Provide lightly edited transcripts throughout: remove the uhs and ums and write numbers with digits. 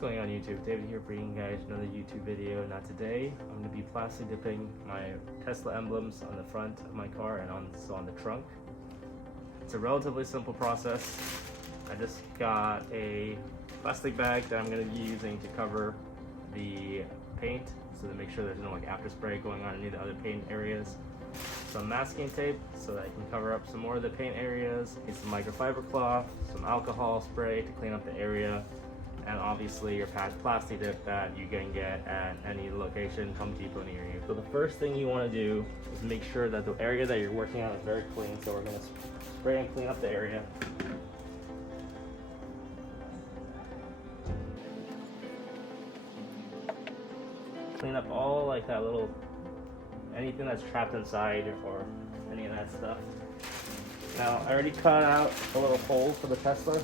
What's going on YouTube? David here bringing you guys another YouTube video. Now today I'm going to be plasti dipping my Tesla emblems on the front of my car and also on the trunk. It's a relatively simple process. I just got a plastic bag that I'm going to be using to cover the paint, so to make sure there's no after spray going on any of the other paint areas. Some masking tape so that I can cover up some more of the paint areas, and some microfiber cloth, some alcohol spray to clean up the area, and obviously your Plastidip that you can get at any location, Home Depot near you. So the first thing you want to do is make sure that the area that you're working on is very clean. So we're going to spray and clean up the area. Clean up all that little, anything that's trapped inside or any of that stuff. Now I already cut out a little hole for the Tesla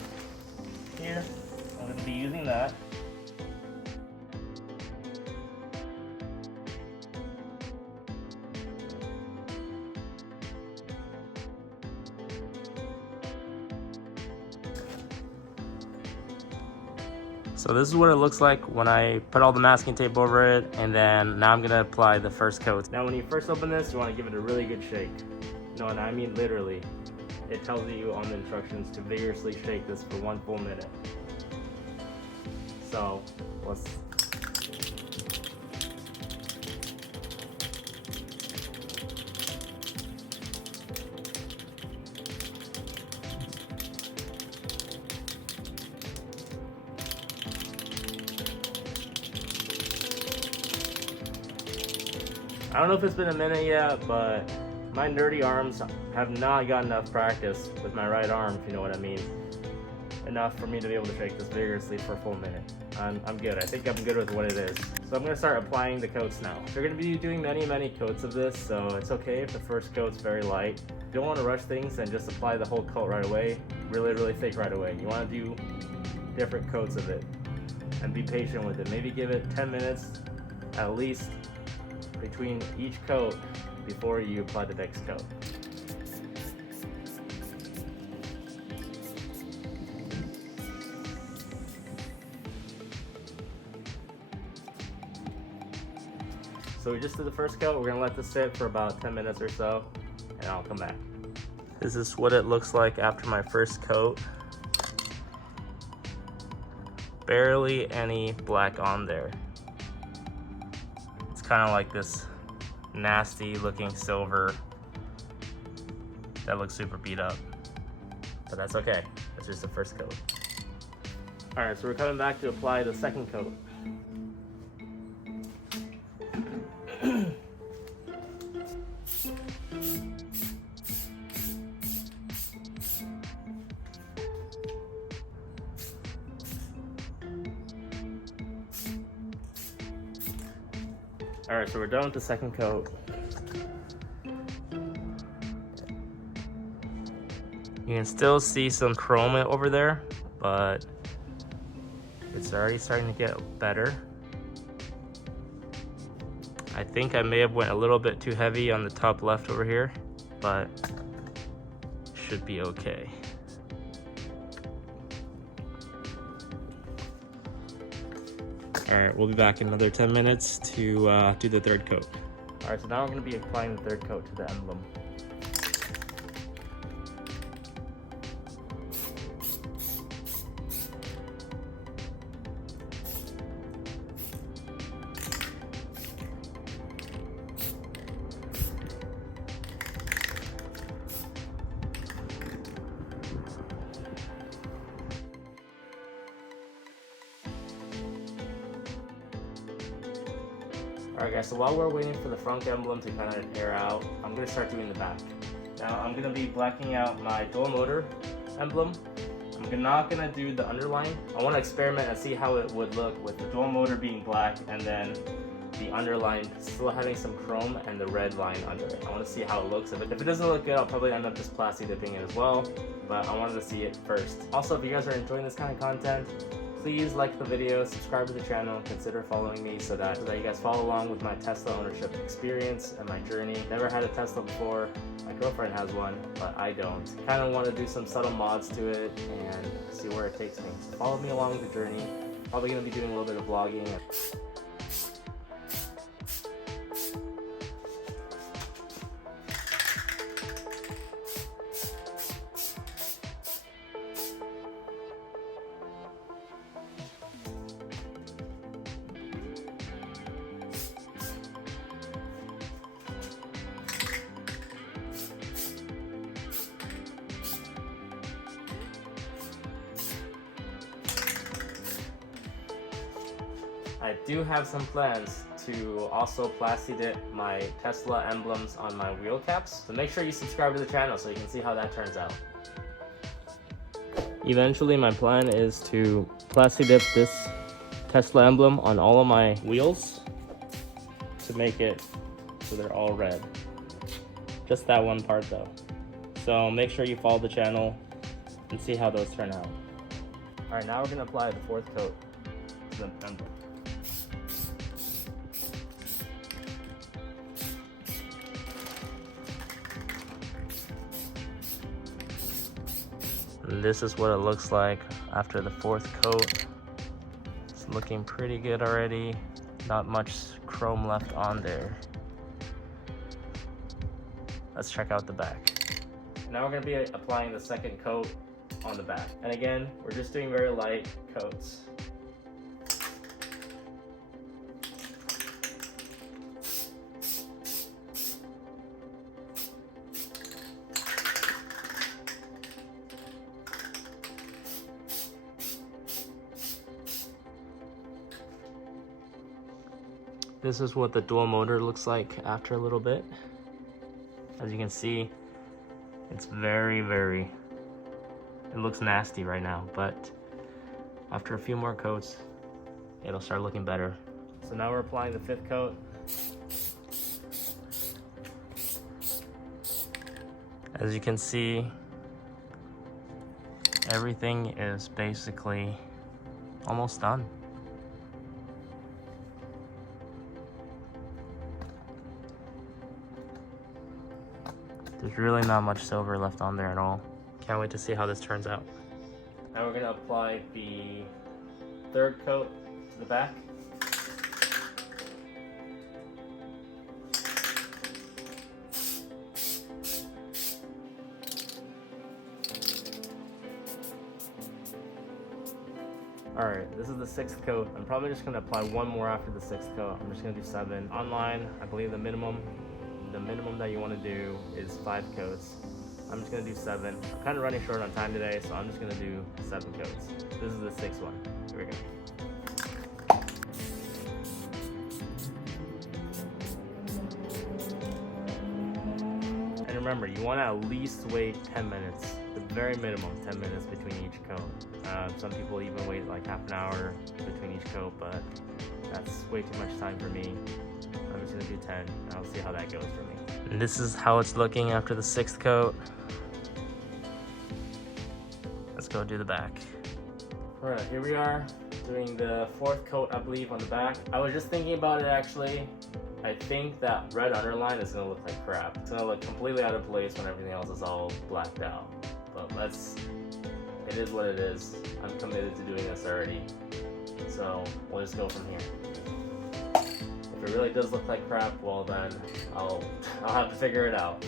here. I'm going to be using that. So this is what it looks like when I put all the masking tape over it, and then now I'm going to apply the first coat. Now when you first open this, you want to give it a really good shake. No, and I mean literally. It tells you on the instructions to vigorously shake this for 1 full minute. So let's I don't know if it's been a minute yet, but my nerdy arms have not got enough practice with my right arm, if you know what I mean. Enough for me to be able to shake this vigorously for a full minute. I'm good. I think I'm good with what it is. So I'm going to start applying the coats now. You're going to be doing many coats of this, so it's okay if the first coat's very light. You don't want to rush things and just apply the whole coat right away, really thick right away. You want to do different coats of it and be patient with it. Maybe give it 10 minutes at least between each coat before you apply the next coat. So we just did the first coat. We're gonna let this sit for about 10 minutes or so, and I'll come back. This is what it looks like after my first coat. Barely any black on there. It's kind of like this nasty looking silver that looks super beat up, but that's okay. That's just the first coat. All right, so we're coming back to apply the second coat. All right, so we're done with the second coat. You can still see some chrome over there, but it's already starting to get better. I think I may have went a little bit too heavy on the top left over here, but should be okay. All right, we'll be back in another 10 minutes to do the third coat. All right, so now I'm going to be applying the third coat to the emblem. Alright guys, so while we're waiting for the front emblem to kind of air out, I'm going to start doing the back. Now I'm going to be blacking out my dual motor emblem. I'm not going to do the underline. I want to experiment and see how it would look with the dual motor being black and then the underline still having some chrome and the red line under it. I want to see how it looks. If it doesn't look good, I'll probably end up just plasti dipping it as well, but I wanted to see it first. Also, if you guys are enjoying this kind of content, please like the video, subscribe to the channel, consider following me so that you guys follow along with my Tesla ownership experience and my journey. Never had a Tesla before. My girlfriend has one, but I don't. Kind of want to do some subtle mods to it and see where it takes me. So follow me along the journey. Probably going to be doing a little bit of vlogging. I do have some plans to also Plastidip my Tesla emblems on my wheel caps, so make sure you subscribe to the channel so you can see how that turns out. Eventually my plan is to Plastidip this Tesla emblem on all of my wheels to make it so they're all red. Just that one part though. So make sure you follow the channel and see how those turn out. Alright, now we're going to apply the fourth coat to the emblem. And this is what it looks like after the fourth coat. It's looking pretty good already. Not much chrome left on there. Let's check out the back. Now we're going to be applying the second coat on the back. And again, we're just doing very light coats. This is what the dual motor looks like after a little bit. As you can see, it's it looks nasty right now, but after a few more coats, it'll start looking better. So now we're applying the fifth coat. As you can see, everything is basically almost done. There's really not much silver left on there at all. Can't wait to see how this turns out. Now we're gonna apply the third coat to the back. Alright, this is the sixth coat. I'm probably just gonna apply one more after the sixth coat. I'm just gonna do 7. Online, I believe the minimum that you want to do is 5 coats. I'm just going to do 7. I'm kind of running short on time today, so I'm just going to do 7 coats. This is the 6th one. Here we go. And remember, you want to at least wait 10 minutes. The very minimum 10 minutes between each coat. Some people even wait like half an hour between each coat, but that's way too much time for me. I'm just gonna do 10, and I'll see how that goes for me. And this is how it's looking after the 6th coat. Let's go do the back. Alright, here we are doing the 4th coat, I believe, on the back. I was just thinking about it actually. I think that red underline is gonna look like crap. It's gonna look completely out of place when everything else is all blacked out. But it is what it is. I'm committed to doing this already. So we'll just go from here. If it really does look like crap, well then I'll have to figure it out.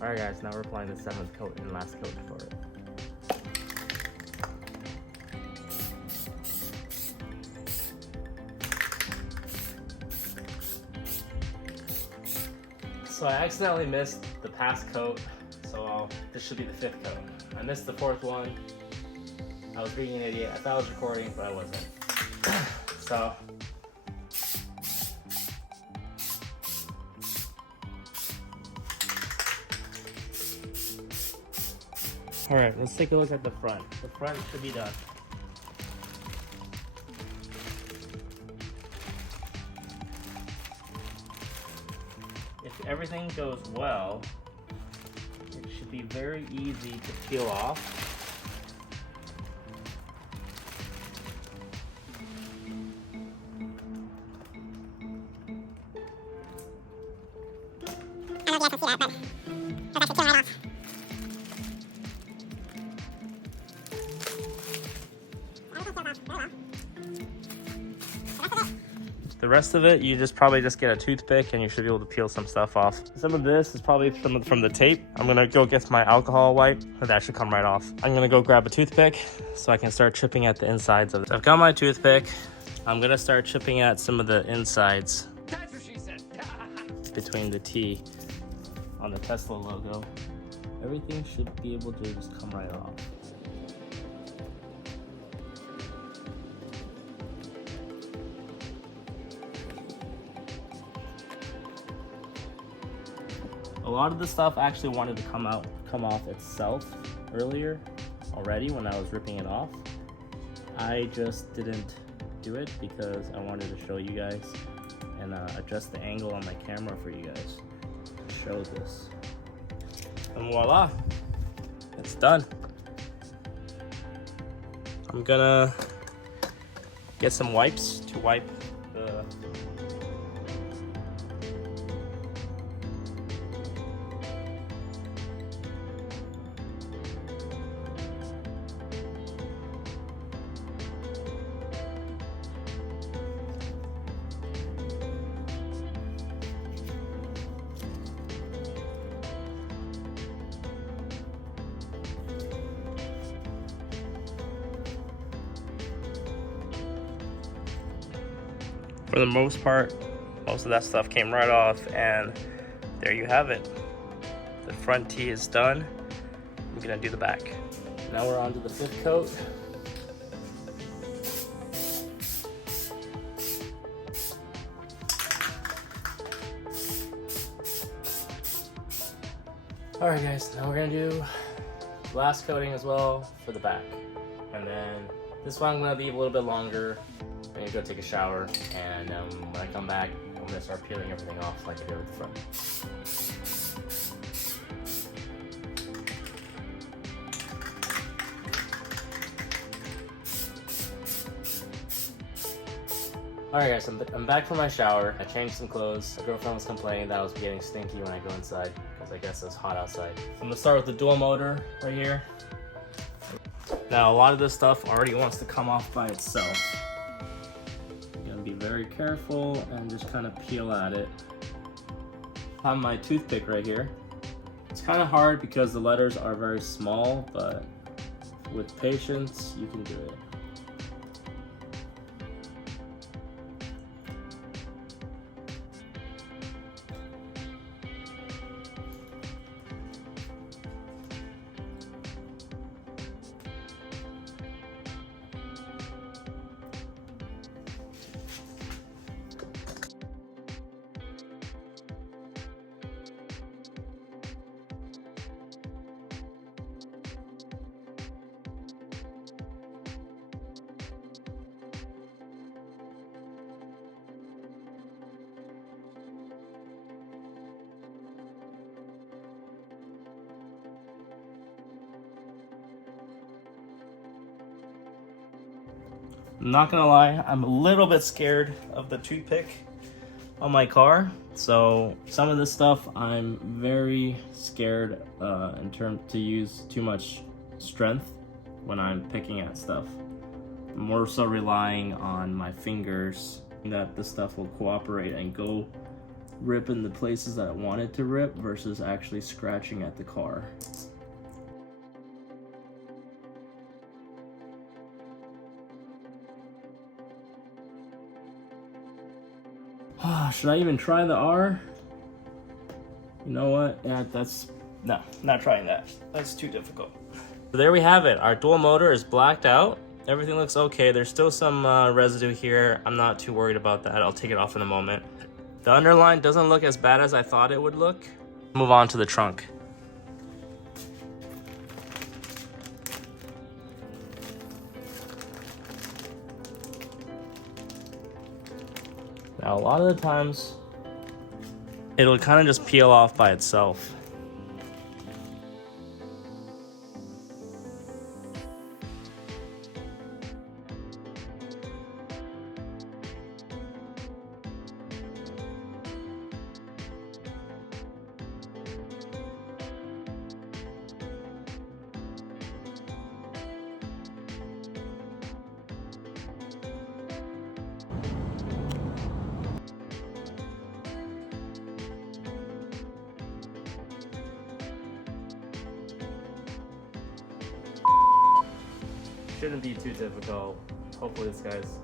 Alright guys, now we're applying the 7th coat and last coat for it. So I accidentally missed the past coat, so this should be the 5th coat. I missed the 4th one. I was being an idiot. I thought I was recording, but I wasn't. So alright, let's take a look at the front. The front should be done. If everything goes well, it should be very easy to peel off. The rest of it, you probably just get a toothpick and you should be able to peel some stuff off. Some of this is probably from the tape. I'm gonna go get my alcohol wipe. That should come right off. I'm gonna go grab a toothpick so I can start chipping at the insides of it. I've got my toothpick. I'm gonna start chipping at some of the insides. That's what she said. Between the T on the Tesla logo. Everything should be able to just come right off. A lot of the stuff actually wanted to come off itself earlier already when I was ripping it off. I just didn't do it because I wanted to show you guys and adjust the angle on my camera for you guys to show this. And voila, it's done. I'm gonna get some wipes to wipe the For the most part, most of that stuff came right off, and there you have it. The front T is done. I'm gonna do the back. Now we're on to the 5th coat. All right guys, now we're gonna do glass coating as well for the back. And then this one I'm gonna leave a little bit longer. I'm gonna go take a shower, and when I come back, I'm gonna start peeling everything off like I did with the front. Alright guys, I'm back from my shower. I changed some clothes. My girlfriend was complaining that I was getting stinky when I go inside, because I guess it's hot outside. So I'm gonna start with the dual motor right here. Now a lot of this stuff already wants to come off by itself. Be very careful and just kind of peel at it. I have my toothpick right here. It's kind of hard because the letters are very small, but with patience you can do it. I'm not gonna lie, I'm a little bit scared of the toothpick on my car. So some of this stuff I'm very scared in terms to use too much strength when I'm picking at stuff. I'm more so relying on my fingers that the stuff will cooperate and go rip in the places that I want it to rip versus actually scratching at the car. Should I even try the R? You know what? Yeah, no, not trying that. That's too difficult. So there we have it. Our dual motor is blacked out. Everything looks okay. There's still some residue here. I'm not too worried about that. I'll take it off in a moment. The underline doesn't look as bad as I thought it would look. Move on to the trunk. Now, a lot of the times, it'll kind of just peel off by itself. Shouldn't be too difficult. Hopefully this guy's